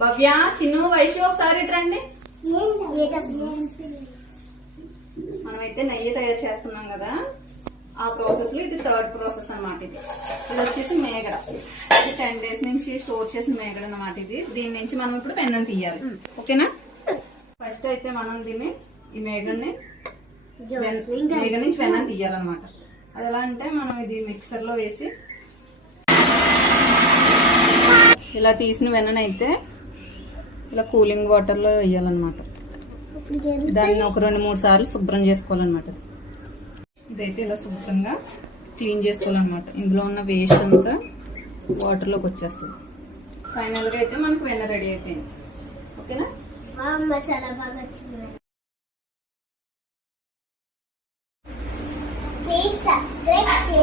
భవ్య చిన్ను వైశ్య ఒకసారి ఇటు రండి మనమైతే నెయ్యి తయారు చేస్తున్నాం కదా. ఆ ప్రాసెస్లో ఇది థర్డ్ ప్రాసెస్ అన్నమాట ఇది. ఇది వచ్చేసి మేగడ. ఇది టెన్ డేస్ నుంచి స్టోర్ చేసిన మేగడ అన్నమాట ఇది. దీని నుంచి మనం ఇప్పుడు పెన్నం తీయాలి. ఓకేనా? ఫస్ట్ అయితే మనం దీన్ని ఈ మేగడని మేగడ నుంచి వెన్నం తీయాలన్నమాట. అది ఎలా అంటే మనం ఇది మిక్సర్లో వేసి ఇలా తీసిన వెన్ననైతే ఇలా కూలింగ్ వాటర్లో వేయాలన్నమాట. దాన్ని ఒక రెండు మూడు సార్లు శుభ్రం చేసుకోవాలన్నమాట. ఇదైతే ఇలా శుభ్రంగా క్లీన్ చేసుకోవాలన్నమాట. ఇందులో ఉన్న వేస్ట్ అంతా వాటర్లోకి వచ్చేస్తుంది. ఫైనల్గా అయితే మనకు వెన్న రెడీ అయిపోయింది. ఓకేనా? చాలా బాగా వచ్చింది Please subscribe to